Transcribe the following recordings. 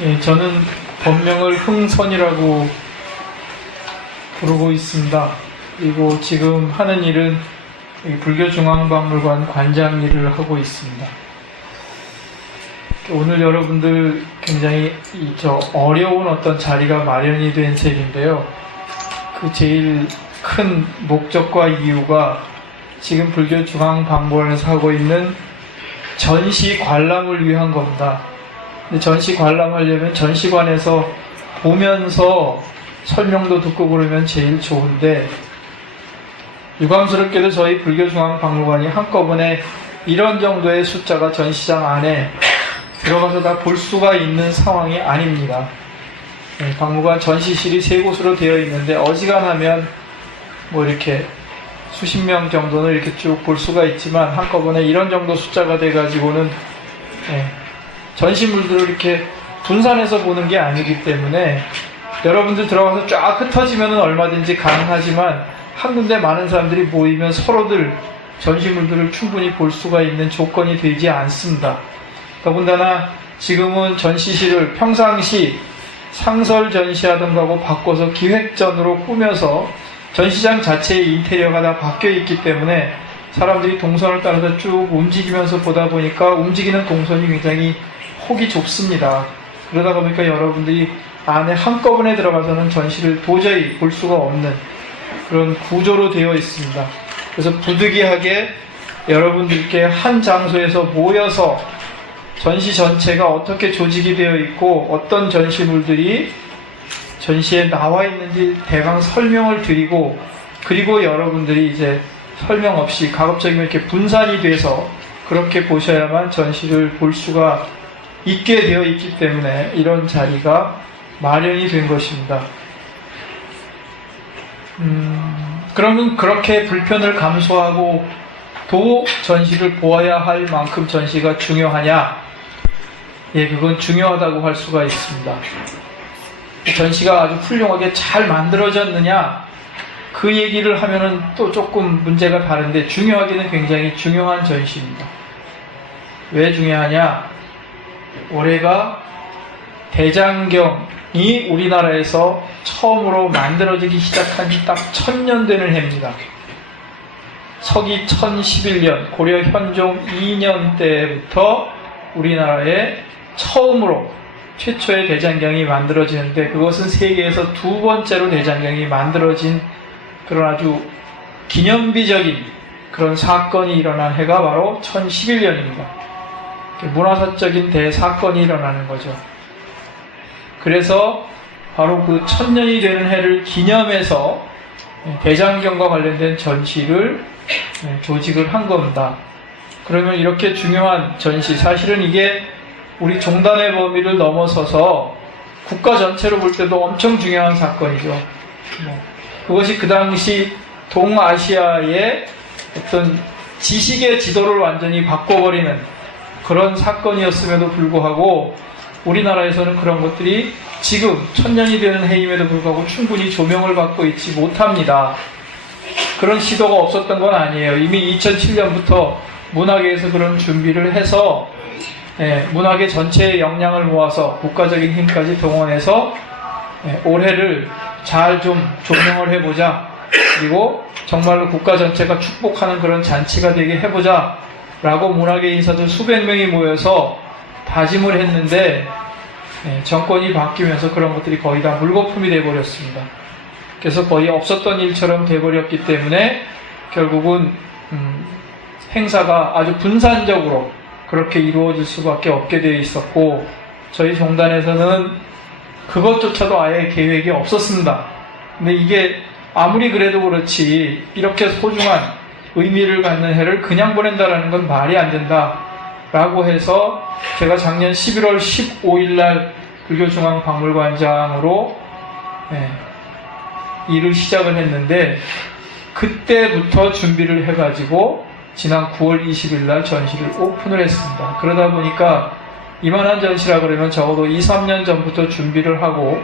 예, 저는 본명을 흥선이라고 부르고 있습니다. 그리고 지금 하는 일은 불교중앙박물관 관장 일을 하고 있습니다. 오늘 여러분들 굉장히 어려운 어떤 자리가 마련이 된 책인데요. 그 제일 큰 목적과 이유가 지금 불교중앙박물관에서 하고 있는 전시 관람을 위한 겁니다. 근데 전시 관람하려면 전시관에서 보면서 설명도 듣고 그러면 제일 좋은데, 유감스럽게도 저희 불교중앙박물관이 한꺼번에 이런 정도의 숫자가 전시장 안에 들어가서 다 볼 수가 있는 상황이 아닙니다. 박물관 전시실이 3곳으로 되어 있는데 어지간하면 뭐 이렇게 수십 명 정도는 이렇게 쭉 볼 수가 있지만, 한꺼번에 이런 정도 숫자가 돼가지고는 전시물들을 이렇게 분산해서 보는 게 아니기 때문에, 여러분들 들어가서 쫙 흩어지면 얼마든지 가능하지만 한 군데 많은 사람들이 모이면 서로들 전시물들을 충분히 볼 수가 있는 조건이 되지 않습니다. 더군다나 지금은 전시실을 평상시 상설 전시하던 거하고 바꿔서 기획전으로 꾸며서 전시장 자체의 인테리어가 다 바뀌어 있기 때문에 사람들이 동선을 따라서 쭉 움직이면서 보다 보니까 움직이는 동선이 굉장히 폭이 좁습니다. 그러다 보니까 여러분들이 안에 한꺼번에 들어가서는 전시를 도저히 볼 수가 없는 그런 구조로 되어 있습니다. 그래서 부득이하게 여러분들께 한 장소에서 모여서 전시 전체가 어떻게 조직이 되어 있고 어떤 전시물들이 전시에 나와 있는지 대강 설명을 드리고, 그리고 여러분들이 이제 설명 없이 가급적이면 이렇게 분산이 돼서 그렇게 보셔야만 전시를 볼 수가 있게 되어 있기 때문에 이런 자리가 마련이 된 것입니다. 그러면 그렇게 불편을 감수하고 도 전시를 보아야 할 만큼 전시가 중요하냐? 예, 그건 중요하다고 할 수가 있습니다. 전시가 아주 훌륭하게 잘 만들어졌느냐? 그 얘기를 하면은 또 조금 문제가 다른데, 중요하기는 굉장히 중요한 전시입니다. 왜 중요하냐? 올해가 대장경이 우리나라에서 처음으로 만들어지기 시작한 지 딱 1000년 되는 해입니다. 서기 1011년, 고려 현종 2년 때부터 우리나라에 처음으로 최초의 대장경이 만들어지는데, 그것은 세계에서 2번째로 대장경이 만들어진 그런 아주 기념비적인 그런 사건이 일어난 해가 바로 1011년입니다. 문화사적인 대사건이 일어나는 거죠. 그래서 바로 그 1000년이 되는 해를 기념해서 대장경과 관련된 전시를 조직을 한 겁니다. 그러면 이렇게 중요한 전시, 사실은 이게 우리 종단의 범위를 넘어서서 국가 전체로 볼 때도 엄청 중요한 사건이죠. 그것이 그 당시 동아시아의 어떤 지식의 지도를 완전히 바꿔버리는 그런 사건이었음에도 불구하고 우리나라에서는 그런 것들이 지금 1000년이 되는 해임에도 불구하고 충분히 조명을 받고 있지 못합니다. 그런 시도가 없었던 건 아니에요. 이미 2007년부터 문화계에서 그런 준비를 해서 문화계 전체의 역량을 모아서 국가적인 힘까지 동원해서 올해를 잘 좀 조명을 해보자, 그리고 정말로 국가 전체가 축복하는 그런 잔치가 되게 해보자 라고 문화계 인사들 수백 명이 모여서 다짐을 했는데, 정권이 바뀌면서 그런 것들이 거의 다 물거품이 돼버렸습니다. 그래서 거의 없었던 일처럼 돼버렸기 때문에 결국은 행사가 아주 분산적으로 그렇게 이루어질 수밖에 없게 되어 있었고, 저희 종단에서는 그것조차도 아예 계획이 없었습니다. 근데 이게 아무리 그래도 그렇지 이렇게 소중한 의미를 갖는 해를 그냥 보낸다라는 건 말이 안 된다 라고 해서 제가 작년 11월 15일 날 불교중앙박물관장으로 일을 시작을 했는데, 그때부터 준비를 해가지고 지난 9월 20일 날 전시를 오픈을 했습니다. 그러다 보니까 이만한 전시라 그러면 적어도 2, 3년 전부터 준비를 하고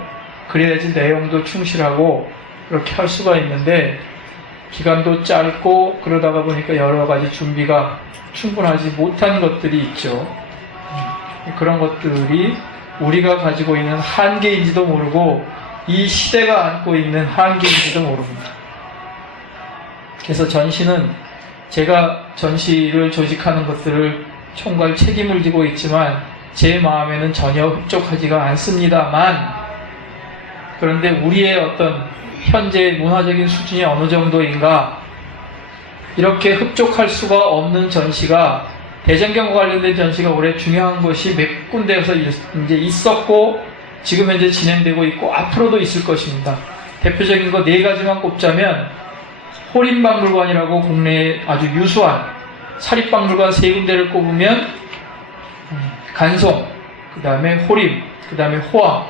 그래야지 내용도 충실하고 그렇게 할 수가 있는데, 기간도 짧고 그러다가 보니까 여러 가지 준비가 충분하지 못한 것들이 있죠. 그런 것들이 우리가 가지고 있는 한계인지도 모르고 이 시대가 안고 있는 한계인지도 모릅니다. 그래서 전시는 제가 전시를 조직하는 것들을 총괄 책임을 지고 있지만 제 마음에는 전혀 흡족하지가 않습니다만, 그런데 우리의 어떤 현재 문화적인 수준이 어느 정도인가, 이렇게 흡족할 수가 없는 전시가, 대장경과 관련된 전시가 올해 중요한 것이 몇 군데에서 이제 있었고 지금 현재 진행되고 있고 앞으로도 있을 것입니다. 대표적인 거 4가지만 꼽자면, 호림박물관이라고 국내에 아주 유수한 사립박물관 3군데를 꼽으면 간송, 그 다음에 호림, 그 다음에 호암.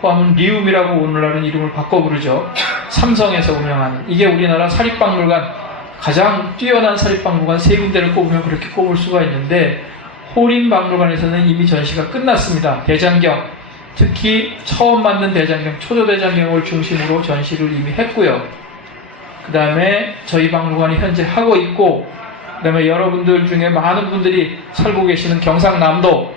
호암은 리움이라고 오늘날은 이름을 바꿔 부르죠. 삼성에서 운영하는, 이게 우리나라 사립박물관, 가장 뛰어난 사립박물관 3군데를 꼽으면 그렇게 꼽을 수가 있는데, 호림박물관에서는 이미 전시가 끝났습니다. 대장경, 특히 처음 만든 대장경, 초조대장경을 중심으로 전시를 이미 했고요. 그 다음에 저희 박물관이 현재 하고 있고, 그 다음에 여러분들 중에 많은 분들이 살고 계시는 경상남도,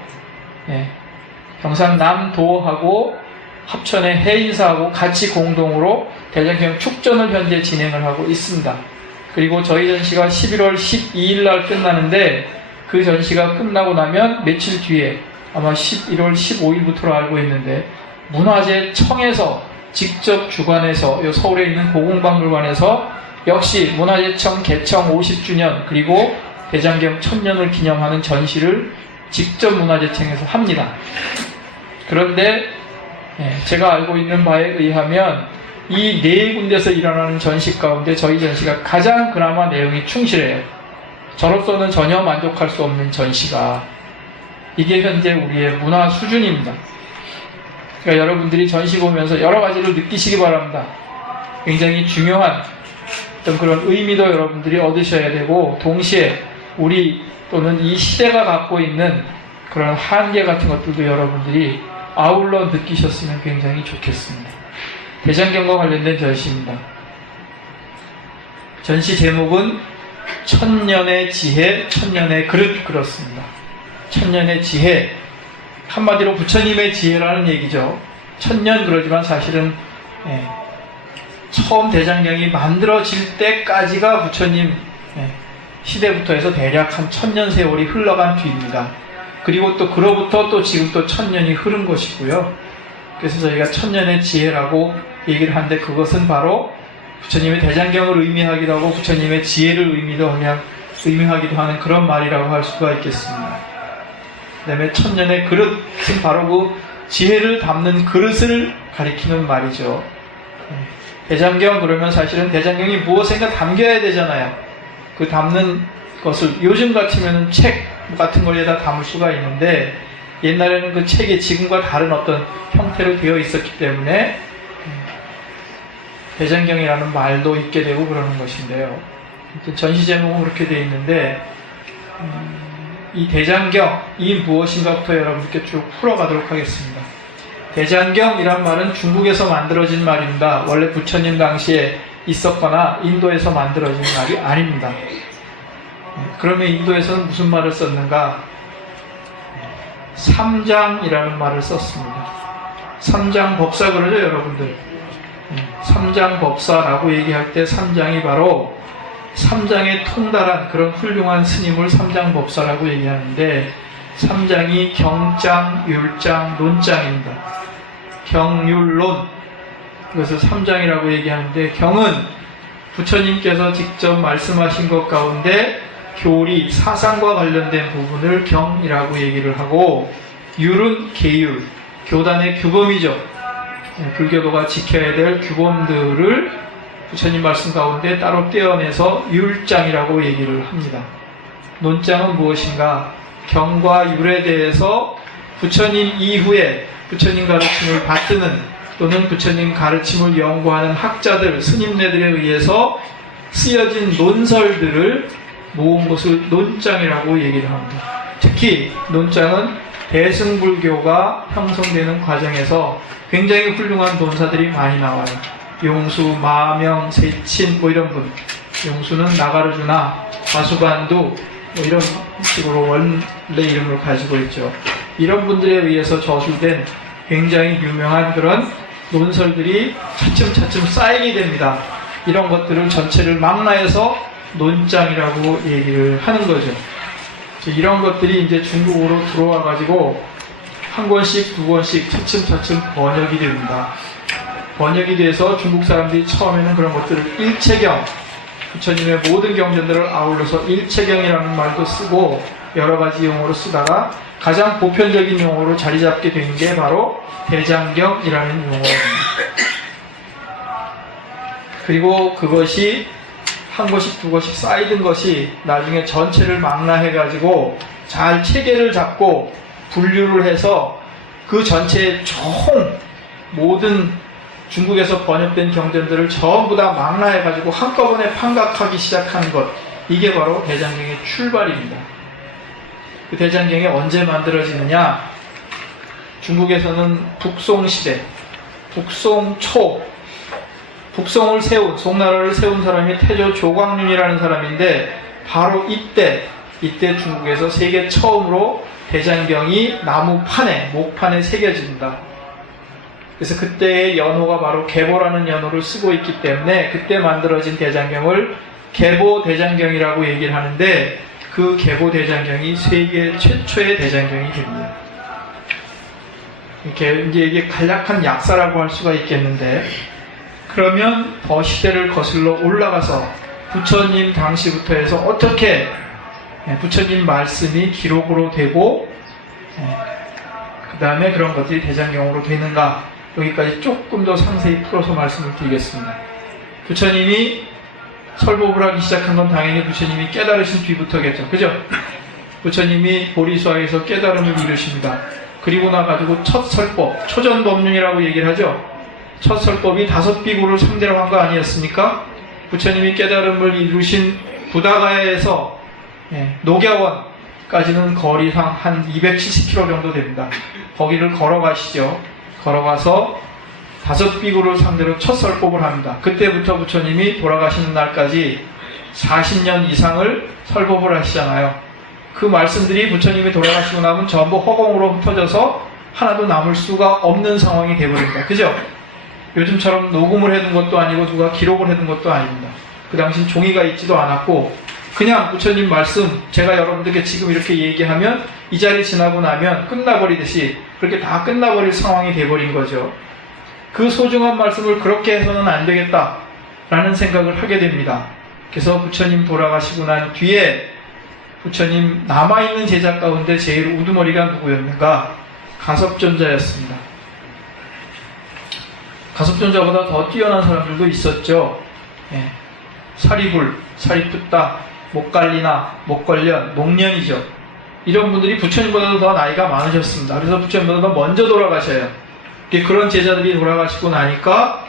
경상남도하고 합천의 해인사하고 같이 공동으로 대장경 축전을 현재 진행을 하고 있습니다. 그리고 저희 전시가 11월 12일 날 끝나는데, 그 전시가 끝나고 나면 며칠 뒤에 아마 11월 15일부터로 알고 있는데, 문화재청에서 직접 주관해서 서울에 있는 고궁박물관에서 역시 문화재청 개청 50주년 그리고 대장경 1000년을 기념하는 전시를 직접 문화재청에서 합니다. 그런데 제가 알고 있는 바에 의하면 이 4군데서 일어나는 전시 가운데 저희 전시가 가장 그나마 내용이 충실해요. 저로서는 전혀 만족할 수 없는 전시가, 이게 현재 우리의 문화 수준입니다. 그러니까 여러분들이 전시 보면서 여러 가지를 느끼시기 바랍니다. 굉장히 중요한 어떤 그런 의미도 여러분들이 얻으셔야 되고, 동시에 우리 또는 이 시대가 갖고 있는 그런 한계 같은 것들도 여러분들이 아울러 느끼셨으면 굉장히 좋겠습니다. 대장경과 관련된 전시입니다. 전시 제목은 천년의 지혜, 천년의 그릇, 그렇습니다. 천년의 지혜, 한마디로 부처님의 지혜라는 얘기죠. 천년 그러지만 사실은 처음 대장경이 만들어질 때까지가 부처님 시대부터 해서 대략 한 1000년 세월이 흘러간 뒤입니다. 그리고 또 그로부터 또 지금 또 1000년이 흐른 것이고요. 그래서 저희가 천년의 지혜라고 얘기를 하는데, 그것은 바로 부처님의 대장경을 의미하기도 하고 부처님의 지혜를 의미하기도 하는 그런 말이라고 할 수가 있겠습니다. 그 다음에 천년의 그릇은 바로 그 지혜를 담는 그릇을 가리키는 말이죠. 대장경 그러면 사실은 대장경이 무엇인가 담겨야 되잖아요. 그 담는 것을 요즘 같으면 책 같은 거에다 담을 수가 있는데, 옛날에는 그 책이 지금과 다른 어떤 형태로 되어 있었기 때문에 대장경이라는 말도 있게 되고 그러는 것인데요. 전시 제목은 그렇게 되어 있는데, 이 대장경이 무엇인가부터 여러분께 쭉 풀어가도록 하겠습니다. 대장경이란 말은 중국에서 만들어진 말입니다. 원래 부처님 당시에 있었거나 인도에서 만들어진 말이 아닙니다. 그러면 인도에서는 무슨 말을 썼는가? 삼장이라는 말을 썼습니다. 삼장법사 그러죠, 여러분들. 삼장법사라고 얘기할 때 삼장이 바로 삼장에 통달한 그런 훌륭한 스님을 삼장법사라고 얘기하는데, 삼장이 경장, 율장, 논장입니다. 경율론, 그것을 삼장이라고 얘기하는데, 경은 부처님께서 직접 말씀하신 것 가운데 교리, 사상과 관련된 부분을 경이라고 얘기를 하고, 율은 계율, 교단의 규범이죠. 불교도가 지켜야 될 규범들을 부처님 말씀 가운데 따로 떼어내서 율장이라고 얘기를 합니다. 논장은 무엇인가? 경과 율에 대해서 부처님 이후에 부처님 가르침을 받드는 또는 부처님 가르침을 연구하는 학자들, 스님네들에 의해서 쓰여진 논설들을 모은 것을 논장이라고 얘기를 합니다. 특히 논장은 대승불교가 형성되는 과정에서 굉장히 훌륭한 논사들이 많이 나와요. 용수, 마명, 세친 이런 분. 용수는 나가르주나, 마수반두 이런 식으로 원래 이름을 가지고 있죠. 이런 분들에 의해서 저술된 굉장히 유명한 그런 논설들이 차츰차츰 쌓이게 됩니다. 이런 것들을 전체를 망라해서 논장이라고 얘기를 하는 거죠. 이런 것들이 이제 중국어로 들어와 가지고 한 권씩 두 권씩 차츰차츰 번역이 됩니다. 번역이 돼서 중국 사람들이 처음에는 그런 것들을 일체경, 부처님의 모든 경전들을 아울러서 일체경이라는 말도 쓰고 여러 가지 용어로 쓰다가 가장 보편적인 용어로 자리 잡게 된 게 바로 대장경이라는 용어입니다. 그리고 그것이 한 권씩 두 권씩 쌓이던 것이 나중에 전체를 망라해가지고 잘 체계를 잡고 분류를 해서 그 전체의 총 모든 중국에서 번역된 경전들을 전부 다 망라해가지고 한꺼번에 판각하기 시작한 것, 이게 바로 대장경의 출발입니다. 그 대장경이 언제 만들어지느냐? 중국에서는 북송시대, 북송초, 북송을 세운, 송나라를 세운 사람이 태조 조광윤이라는 사람인데 바로 이때 중국에서 세계 처음으로 대장경이 나무판에, 목판에 새겨집니다. 그래서 그때의 연호가 바로 계보라는 연호를 쓰고 있기 때문에 그때 만들어진 대장경을 계보대장경이라고 얘기를 하는데 그 계보대장경이 세계 최초의 대장경이 됩니다. 이렇게 이제 이게 간략한 약사라고 할 수가 있겠는데, 그러면 더 시대를 거슬러 올라가서 부처님 당시부터 해서 어떻게 부처님 말씀이 기록으로 되고 그 다음에 그런 것들이 대장경으로 되는가, 여기까지 조금 더 상세히 풀어서 말씀을 드리겠습니다. 부처님이 설법을 하기 시작한 건 당연히 부처님이 깨달으신 뒤부터겠죠. 그죠? 부처님이 보리수화에서 깨달음을 이루십니다. 그리고 나가지고 첫 설법, 초전법륜이라고 얘기를 하죠. 첫 설법이 5비구를 상대로 한 거 아니었습니까? 부처님이 깨달음을 이루신 부다가야에서 녹야원까지는 거리상 한 270km 정도 됩니다. 거기를 걸어가시죠. 걸어가서 5비구를 상대로 첫 설법을 합니다. 그때부터 부처님이 돌아가시는 날까지 40년 이상을 설법을 하시잖아요. 그 말씀들이 부처님이 돌아가시고 나면 전부 허공으로 흩어져서 하나도 남을 수가 없는 상황이 되어버립니다. 그죠? 요즘처럼 녹음을 해둔 것도 아니고 누가 기록을 해둔 것도 아닙니다. 그 당시 종이가 있지도 않았고 그냥 부처님 말씀, 제가 여러분들께 지금 이렇게 얘기하면 이 자리 지나고 나면 끝나버리듯이 그렇게 다 끝나버릴 상황이 돼버린 거죠. 그 소중한 말씀을 그렇게 해서는 안 되겠다라는 생각을 하게 됩니다. 그래서 부처님 돌아가시고 난 뒤에 부처님 남아있는 제자 가운데 제일 우두머리가 누구였는가? 가섭존자였습니다. 가섭존자보다 더 뛰어난 사람들도 있었죠. 사리불, 사리푸따, 목갈리나, 목걸련, 목련이죠. 이런 분들이 부처님보다도 더 나이가 많으셨습니다. 그래서 부처님보다 더 먼저 돌아가셔요. 그런 제자들이 돌아가시고 나니까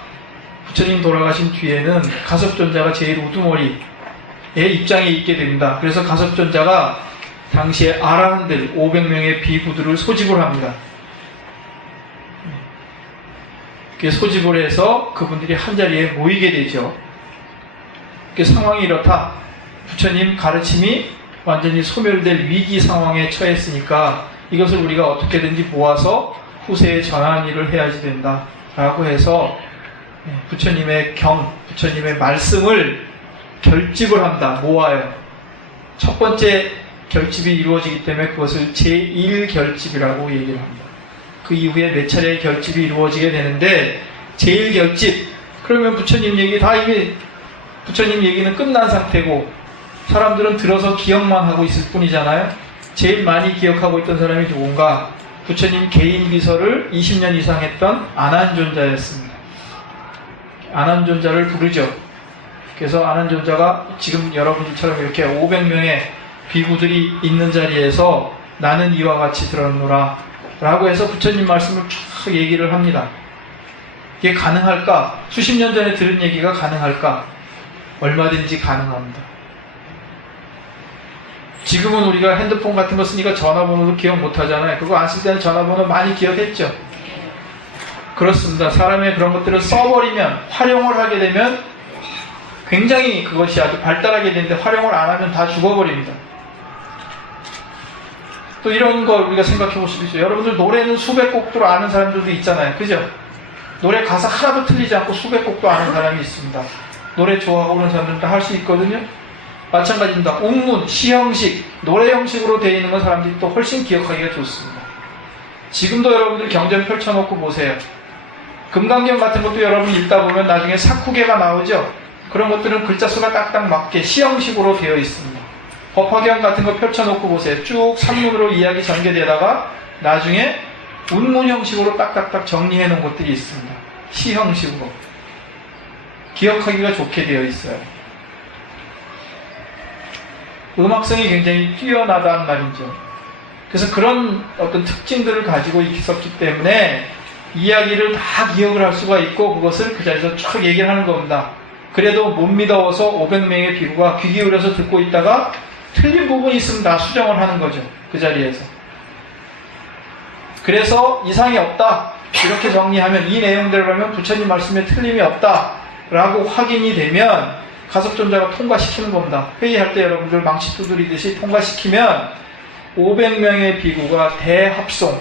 부처님 돌아가신 뒤에는 가섭존자가 제일 우두머리의 입장에 있게 됩니다. 그래서 가섭존자가 당시에 아라한들 500명의 비구들을 소집을 합니다. 소집을 해서 그분들이 한자리에 모이게 되죠. 상황이 이렇다. 부처님 가르침이 완전히 소멸될 위기 상황에 처했으니까 이것을 우리가 어떻게든지 모아서 후세에 전하는 일을 해야지 된다 라고 해서 부처님의 부처님의 말씀을 결집을 한다. 모아요. 첫 번째 결집이 이루어지기 때문에 그것을 제1결집이라고 얘기를 합니다. 그 이후에 몇 차례의 결집이 이루어지게 되는데 제1결집, 그러면 부처님 얘기 다 이미 부처님 얘기는 끝난 상태고 사람들은 들어서 기억만 하고 있을 뿐이잖아요. 제일 많이 기억하고 있던 사람이 누군가? 부처님 개인 비서를 20년 이상 했던 아난존자였습니다. 아난존자를 부르죠. 그래서 아난존자가 지금 여러분들처럼 이렇게 500명의 비구들이 있는 자리에서 나는 이와 같이 들었노라 라고 해서 부처님 말씀을 쭉 얘기를 합니다. 이게 가능할까? 수십 년 전에 들은 얘기가 가능할까? 얼마든지 가능합니다. 지금은 우리가 핸드폰 같은 거 쓰니까 전화번호도 기억 못하잖아요. 그거 안 쓸 때는 전화번호 많이 기억했죠. 그렇습니다. 사람의 그런 것들을 써버리면, 활용을 하게 되면 굉장히 그것이 아주 발달하게 되는데 활용을 안 하면 다 죽어버립니다. 또 이런 걸 우리가 생각해 볼 수도 있어요. 여러분들 노래는 수백 곡도 아는 사람들도 있잖아요. 그죠? 노래 가사 하나도 틀리지 않고 수백 곡도 아는 사람이 있습니다. 노래 좋아하고 그런 사람들은 다 할 수 있거든요. 마찬가지입니다. 웅문, 시형식, 노래 형식으로 되어 있는 건 사람들이 또 훨씬 기억하기가 좋습니다. 지금도 여러분들 경전 펼쳐놓고 보세요. 금강경 같은 것도 여러분 읽다 보면 나중에 사쿠계가 나오죠. 그런 것들은 글자 수가 딱딱 맞게 시형식으로 되어 있습니다. 법화경 같은 거 펼쳐놓고 보세요. 쭉 산문으로 이야기 전개되다가 나중에 운문 형식으로 딱딱딱 정리해 놓은 것들이 있습니다. 시 형식으로. 기억하기가 좋게 되어 있어요. 음악성이 굉장히 뛰어나단 말이죠. 그래서 그런 어떤 특징들을 가지고 있었기 때문에 이야기를 다 기억을 할 수가 있고 그것을 그 자리에서 쭉 얘기를 하는 겁니다. 그래도 못 믿어서 500명의 비구가 귀 기울여서 듣고 있다가 틀린 부분이 있으면 다 수정을 하는 거죠. 그 자리에서. 그래서 이상이 없다. 이렇게 정리하면 이 내용대로 하면 부처님 말씀에 틀림이 없다. 라고 확인이 되면 가섭존자가 통과시키는 겁니다. 회의할 때 여러분들 망치 두드리듯이 통과시키면 500명의 비구가 대합송,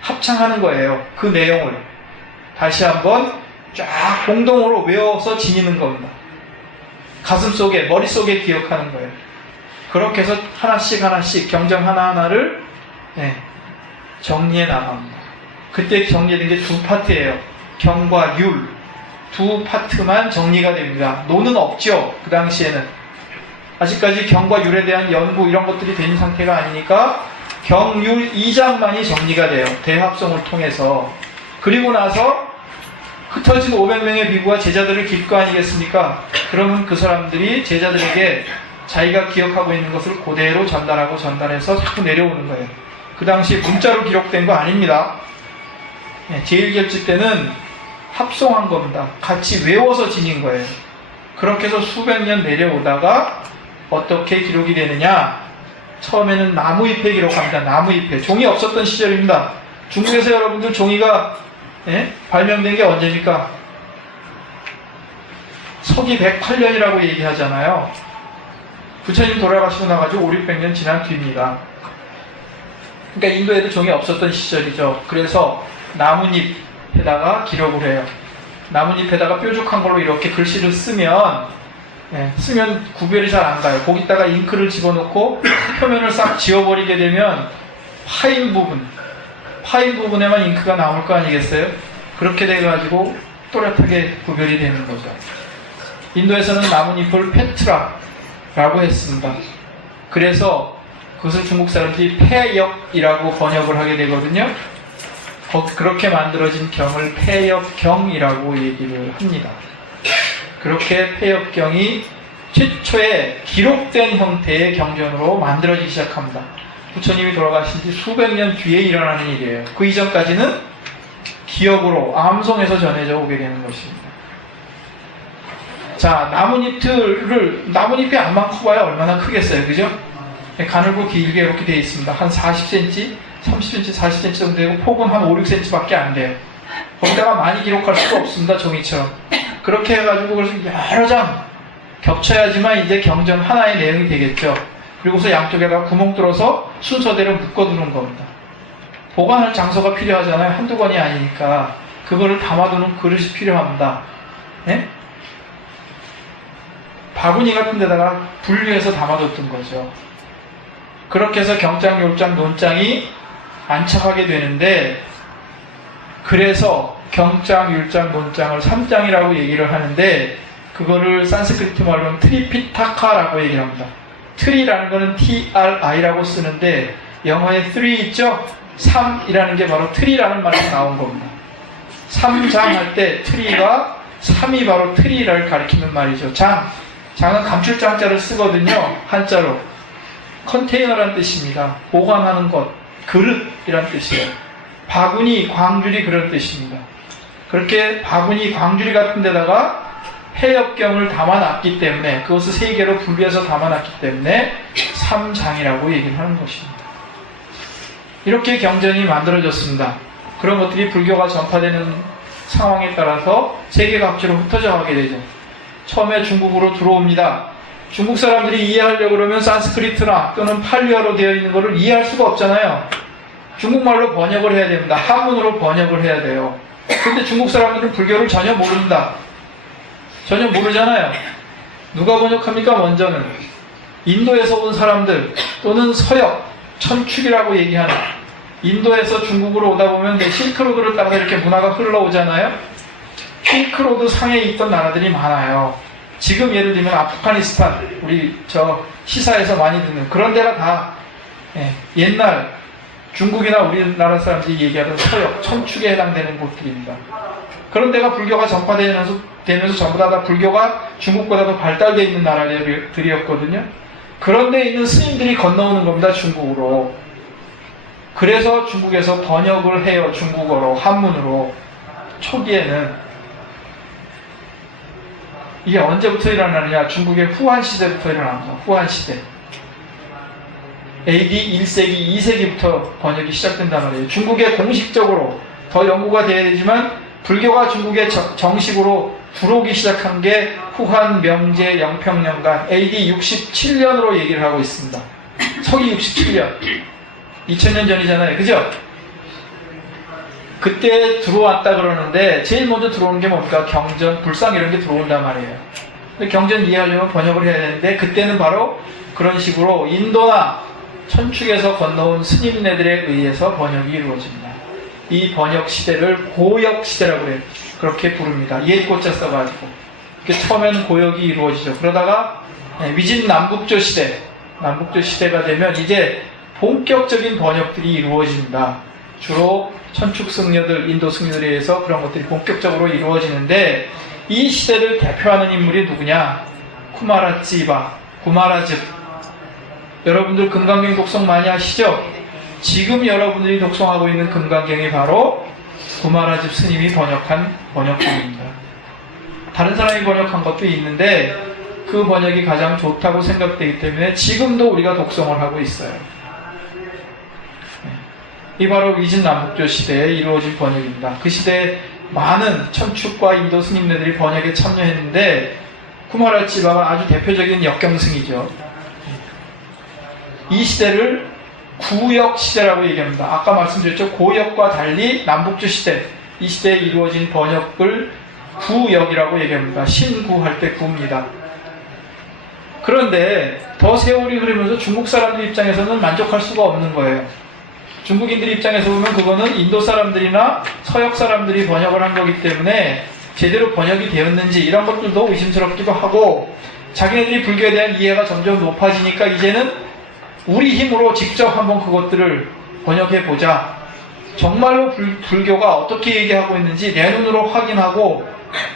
합창하는 거예요. 그 내용을. 다시 한번 쫙 공동으로 외워서 지니는 겁니다. 가슴속에, 머릿속에 기억하는 거예요. 그렇게 해서 하나씩 경정 하나하나를 정리해 나갑니다. 그때 정리된 게 두 파트예요. 경과 율. 두 파트만 정리가 됩니다. 노는 없죠. 그 당시에는. 아직까지 경과 율에 대한 연구 이런 것들이 된 상태가 아니니까 경율 2장만이 정리가 돼요. 대합성을 통해서. 그리고 나서 흩어진 500명의 비구가 제자들을 기릴 거 아니겠습니까? 그러면 그 사람들이 제자들에게 자기가 기억하고 있는 것을 그대로 전달해서 자꾸 내려오는 거예요. 그 당시 문자로 기록된 거 아닙니다. 제1결집 때는 합송한 겁니다. 같이 외워서 지닌 거예요. 그렇게 해서 수백 년 내려오다가 어떻게 기록이 되느냐? 처음에는 나무잎에 기록합니다. 나무잎에. 종이 없었던 시절입니다. 중국에서 여러분들 종이가 발명된 게 언제입니까? 서기 108년이라고 얘기하잖아요. 부처님 돌아가시고 나가지고 5, 600년 지난 뒤입니다. 그러니까 인도에도 종이 없었던 시절이죠. 그래서 나뭇잎에다가 기록을 해요. 나뭇잎에다가 뾰족한 걸로 이렇게 글씨를 쓰면 구별이 잘 안 가요. 거기다가 잉크를 집어넣고 표면을 싹 지워버리게 되면 파인 부분에만 잉크가 나올 거 아니겠어요? 그렇게 돼가지고 또렷하게 구별이 되는 거죠. 인도에서는 나뭇잎을 페트라라고 했습니다. 그래서 그것을 중국 사람들이 폐역이라고 번역을 하게 되거든요. 그렇게 만들어진 경을 폐역경이라고 얘기를 합니다. 그렇게 폐역경이 최초의 기록된 형태의 경전으로 만들어지기 시작합니다. 부처님이 돌아가신 지 수백 년 뒤에 일어나는 일이에요. 그 이전까지는 기억으로 암송해서 전해져 오게 되는 것입니다. 자, 나뭇잎이 암만 커봐야 얼마나 크겠어요. 그죠? 가늘고 길게 이렇게 되어 있습니다. 한 40cm, 30cm, 40cm 정도 되고 폭은 한 5, 6cm 밖에 안 돼요. 거기다가 많이 기록할 수가 없습니다. 종이처럼. 그렇게 해가지고 그래서 여러 장 겹쳐야지만 이제 경전 하나의 내용이 되겠죠. 그리고서 양쪽에다가 구멍 뚫어서 순서대로 묶어두는 겁니다. 보관할 장소가 필요하잖아요. 한두 권이 아니니까. 그거를 담아두는 그릇이 필요합니다. 바구니 같은 데다가 분류해서 담아뒀던 거죠. 그렇게 해서 경장, 율장, 논장이 안착하게 되는데, 그래서 경장, 율장, 논장을 3장이라고 얘기를 하는데, 그거를 산스크리트 말로는 트리피타카라고 얘기를 합니다. 트리라는 거는 TRI라고 쓰는데, 영어에 3 있죠? 3이라는 게 바로 트리라는 말에서 나온 겁니다. 3장 할 때 트리가 3이 바로 트리를 가리키는 말이죠. 장은 감출장자를 쓰거든요. 한자로. 컨테이너란 뜻입니다. 보관하는 것, 그릇이란 뜻이에요. 바구니, 광주리 그런 뜻입니다. 그렇게 바구니, 광주리 같은 데다가 폐역경을 담아놨기 때문에, 그것을 3개로 분리해서 담아놨기 때문에 3장이라고 얘기를 하는 것입니다. 이렇게 경전이 만들어졌습니다. 그런 것들이 불교가 전파되는 상황에 따라서 세계 각지로 흩어져 가게 되죠. 처음에 중국으로 들어옵니다. 중국 사람들이 이해하려고 그러면 산스크리트나 또는 팔리어로 되어 있는 것을 이해할 수가 없잖아요. 중국말로 번역을 해야 됩니다. 한문으로 번역을 해야 돼요. 근데 중국 사람들은 불교를 전혀 모른다. 전혀 모르잖아요. 누가 번역합니까? 먼저는 인도에서 온 사람들 또는 서역, 천축이라고 얘기하는 인도에서 중국으로 오다 보면 실크로드를 따라서 이렇게 문화가 흘러오잖아요. 실크로드 상에 있던 나라들이 많아요. 지금 예를 들면 아프가니스탄, 우리 저 시사에서 많이 듣는 그런 데가 다 옛날 중국이나 우리나라 사람들이 얘기하던 서역, 천축에 해당되는 곳들입니다. 그런 데가 불교가 전파되면서 전부 다 불교가 중국보다도 발달되어 있는 나라들이었거든요. 그런 데 있는 스님들이 건너오는 겁니다, 중국으로. 그래서 중국에서 번역을 해요, 중국어로, 한문으로. 초기에는. 이게 언제부터 일어나느냐? 중국의 후한 시대부터 일어납니다. 후한 시대. AD 1세기, 2세기부터 번역이 시작된단 말이에요. 중국에 공식적으로 더 연구가 돼야 되지만 불교가 중국에 정식으로 들어오기 시작한 게 후한 명제 영평년간 AD 67년으로 얘기를 하고 있습니다. 서기 67년. 2000년 전이잖아요. 그죠? 그때 들어왔다 그러는데 제일 먼저 들어오는 게 뭡니까? 경전, 불상 이런 게 들어온단 말이에요. 근데 경전 이해하려면 번역을 해야 되는데 그때는 바로 그런 식으로 인도나 천축에서 건너온 스님네들에 의해서 번역이 이루어집니다. 이 번역 시대를 고역 시대라고 해요. 그렇게 부릅니다. 옛고자 써가지고. 처음에는 고역이 이루어지죠. 그러다가 위진 남북조 시대, 남북조 시대가 되면 이제 본격적인 번역들이 이루어집니다. 주로 천축 승려들, 인도 승려들에 의해서 그런 것들이 본격적으로 이루어지는데 이 시대를 대표하는 인물이 누구냐? 쿠마라찌바, 구마라즙. 여러분들 금강경 독송 많이 하시죠? 지금 여러분들이 독송하고 있는 금강경이 바로 구마라즙 스님이 번역한 번역본입니다. 다른 사람이 번역한 것도 있는데 그 번역이 가장 좋다고 생각되기 때문에 지금도 우리가 독송을 하고 있어요. 이 바로 위진 남북조 시대에 이루어진 번역입니다. 그 시대에 많은 천축과 인도 스님네들이 번역에 참여했는데 쿠마라찌바가 아주 대표적인 역경승이죠. 이 시대를 구역 시대라고 얘기합니다. 아까 말씀드렸죠. 고역과 달리 남북조 시대, 이 시대에 이루어진 번역을 구역이라고 얘기합니다. 신구할 때 구입니다. 그런데 더 세월이 흐르면서 중국 사람들 입장에서는 만족할 수가 없는 거예요. 중국인들 입장에서 보면 그거는 인도 사람들이나 서역 사람들이 번역을 한 거기 때문에 제대로 번역이 되었는지 이런 것들도 의심스럽기도 하고 자기네들이 불교에 대한 이해가 점점 높아지니까 이제는 우리 힘으로 직접 한번 그것들을 번역해보자. 정말로 불교가 어떻게 얘기하고 있는지 내 눈으로 확인하고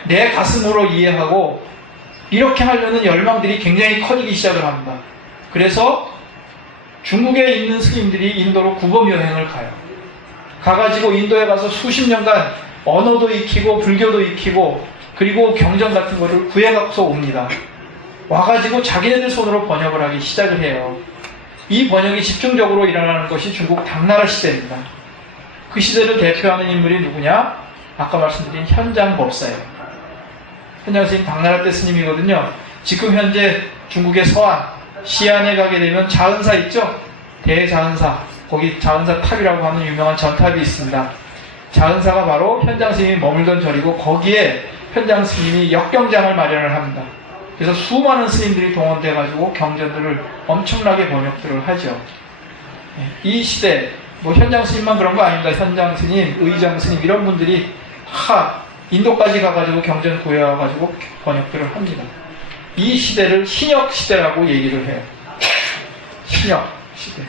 내 가슴으로 이해하고 이렇게 하려는 열망들이 굉장히 커지기 시작을 합니다. 그래서 중국에 있는 스님들이 인도로 구범 여행을 가요. 가가지고 인도에 가서 수십 년간 언어도 익히고 불교도 익히고 그리고 경전 같은 거를 구해갖고서 옵니다. 와가지고 자기네들 손으로 번역을 하기 시작을 해요. 이 번역이 집중적으로 일어나는 것이 중국 당나라 시대입니다. 그 시대를 대표하는 인물이 누구냐? 아까 말씀드린 현장법사예요. 현장스님 당나라 때 스님이거든요. 지금 현재 중국의 서안, 시안에 가게 되면 자은사 있죠? 대자은사, 거기 자은사 탑이라고 하는 유명한 전탑이 있습니다. 자은사가 바로 현장스님이 머물던 절이고 거기에 현장스님이 역경장을 마련을 합니다. 그래서 수많은 스님들이 동원돼가지고 경전들을 엄청나게 번역들을 하죠. 이 시대, 뭐 현장 스님만 그런 거 아닙니다. 현장 스님, 의장 스님 이런 분들이 인도까지 가가지고 경전 구해와가지고 번역들을 합니다. 이 시대를 신역 시대라고 얘기를 해요. 신역 시대.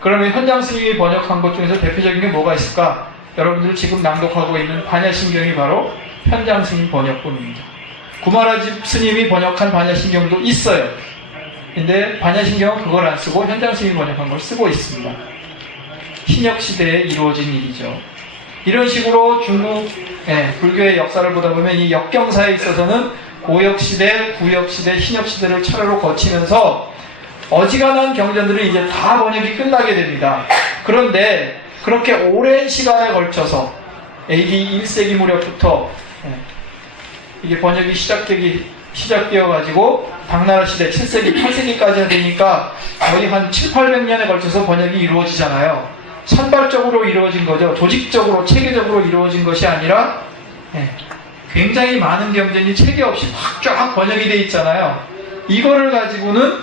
그러면 현장 스님이 번역한 것 중에서 대표적인 게 뭐가 있을까? 여러분들 지금 낭독하고 있는 반야신경이 바로 현장 스님 번역본입니다. 구마라집 스님이 번역한 반야신경도 있어요. 근데 반야신경은 그걸 안 쓰고 현장 스님이 번역한 걸 쓰고 있습니다. 신역 시대에 이루어진 일이죠. 이런 식으로 중국 불교의 역사를 보다 보면 이 역경사에 있어서는 고역 시대, 구역 시대, 신역 시대를 차례로 거치면서 어지간한 경전들이 이제 다 번역이 끝나게 됩니다. 그런데 그렇게 오랜 시간에 걸쳐서 AD 1세기 무렵부터 이게 번역이 시작되기 시작되어 가지고 당나라 시대 7세기, 8세기까지 되니까 거의 한 7, 800년에 걸쳐서 번역이 이루어지잖아요. 산발적으로 이루어진 거죠. 조직적으로, 체계적으로 이루어진 것이 아니라 굉장히 많은 경전이 체계 없이 쫙 번역이 돼 있잖아요. 이거를 가지고는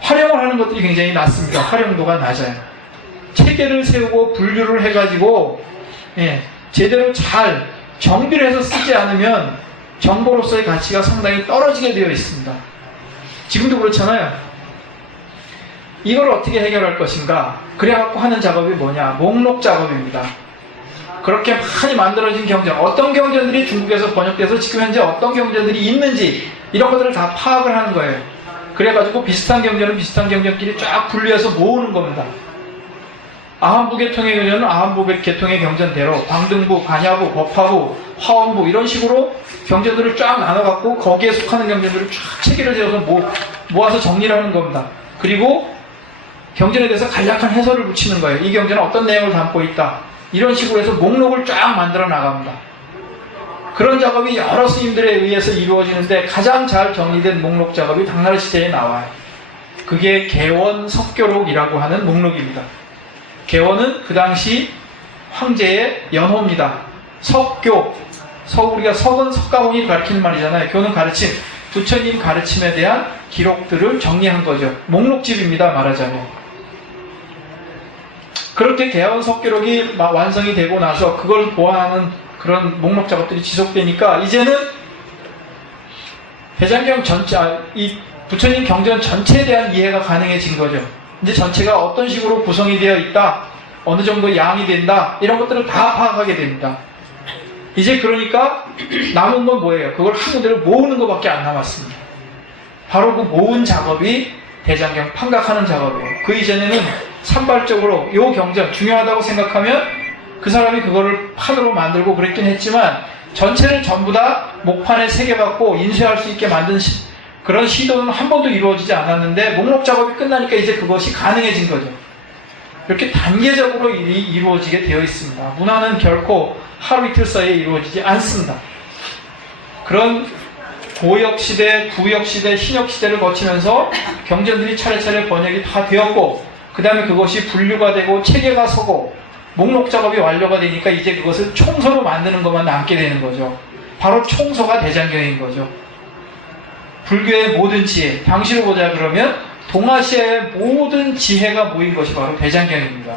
활용을 하는 것들이 굉장히 낮습니다. 활용도가 낮아요. 체계를 세우고 분류를 해가지고 제대로 잘 정비를 해서 쓰지 않으면 정보로서의 가치가 상당히 떨어지게 되어 있습니다. 지금도 그렇잖아요. 이걸 어떻게 해결할 것인가? 그래갖고 하는 작업이 뭐냐? 목록 작업입니다. 그렇게 많이 만들어진 경전, 어떤 경전들이 중국에서 번역돼서 지금 현재 어떤 경전들이 있는지 이런 것들을 다 파악을 하는 거예요. 그래가지고 비슷한 경전은 비슷한 경전끼리 쫙 분류해서 모으는 겁니다. 아한부 계통의 경전은 아한부 계통의 경전대로 광등부, 반야부, 법화부, 화원부 이런 식으로 경전들을 쫙 나눠갖고 거기에 속하는 경전들을 쫙 체계를 세워서 모아서 정리를 하는 겁니다. 그리고 경전에 대해서 간략한 해설을 붙이는 거예요. 이 경전은 어떤 내용을 담고 있다. 이런 식으로 해서 목록을 쫙 만들어 나갑니다. 그런 작업이 여러 스님들에 의해서 이루어지는데 가장 잘 정리된 목록 작업이 당나라 시대에 나와요. 그게 개원석교록이라고 하는 목록입니다. 개원은 그 당시 황제의 연호입니다. 석교, 우리가 석은 석가모니 가르치는 말이잖아요. 교는 가르침, 부처님 가르침에 대한 기록들을 정리한 거죠. 목록집입니다, 말하자면. 그렇게 개원석교록이 완성이 되고 나서 그걸 보완하는 그런 목록 작업들이 지속되니까 이제는 대장경 전체, 이 부처님 경전 전체에 대한 이해가 가능해진 거죠. 이제 전체가 어떤 식으로 구성이 되어 있다, 어느 정도 양이 된다, 이런 것들을 다 파악하게 됩니다. 이제 그러니까 남은 건 뭐예요? 그걸 한 군데를 모으는 것밖에 안 남았습니다. 바로 그 모은 작업이 대장경 판각하는 작업이에요. 그 이전에는 산발적으로 요 경전 중요하다고 생각하면 그 사람이 그거를 판으로 만들고 그랬긴 했지만 전체를 전부 다 목판에 새겨갖고 인쇄할 수 있게 만든 그런 시도는 한 번도 이루어지지 않았는데 목록 작업이 끝나니까 이제 그것이 가능해진 거죠. 이렇게 단계적으로 이루어지게 되어 있습니다. 문화는 결코 하루 이틀 사이에 이루어지지 않습니다. 그런 고역시대, 구역시대, 신역시대를 거치면서 경전들이 차례차례 번역이 다 되었고 그 다음에 그것이 분류가 되고 체계가 서고 목록 작업이 완료가 되니까 이제 그것을 총서로 만드는 것만 남게 되는 거죠. 바로 총서가 대장경인 거죠. 불교의 모든 지혜, 당시로 보자 그러면 동아시아의 모든 지혜가 모인 것이 바로 대장경입니다.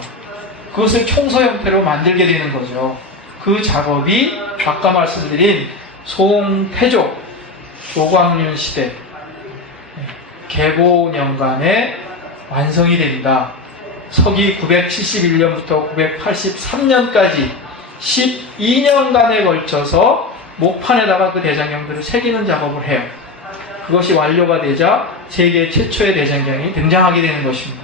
그것을 총서 형태로 만들게 되는 거죠. 그 작업이 아까 말씀드린 송태조, 조광윤 시대, 개고년간에 완성이 됩니다. 서기 971년부터 983년까지 12년간에 걸쳐서 목판에다가 그 대장경들을 새기는 작업을 해요. 그것이 완료가 되자 세계 최초의 대장경이 등장하게 되는 것입니다.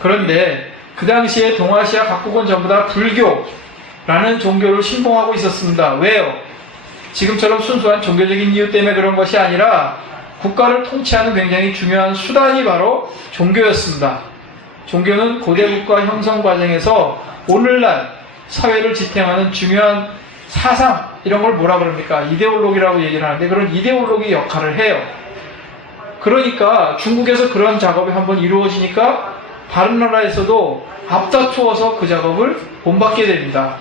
그런데 그 당시에 동아시아 각국은 전부 다 불교라는 종교를 신봉하고 있었습니다. 왜요? 지금처럼 순수한 종교적인 이유 때문에 그런 것이 아니라 국가를 통치하는 굉장히 중요한 수단이 바로 종교였습니다. 종교는 고대 국가 형성 과정에서 오늘날 사회를 지탱하는 중요한 사상, 이런 걸 뭐라 그럽니까? 이데올로기라고 얘기를 하는데 그런 이데올로기 역할을 해요. 그러니까 중국에서 그런 작업이 한번 이루어지니까 다른 나라에서도 앞다투어서 그 작업을 본받게 됩니다.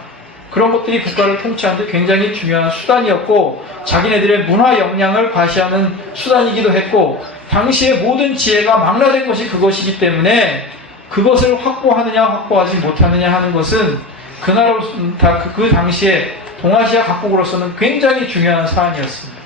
그런 것들이 국가를 통치하는 데 굉장히 중요한 수단이었고 자기네들의 문화 역량을 과시하는 수단이기도 했고 당시의 모든 지혜가 망라된 것이 그것이기 때문에 그것을 확보하느냐 확보하지 못하느냐 하는 것은 그 당시에 동아시아 각국으로서는 굉장히 중요한 사안이었습니다.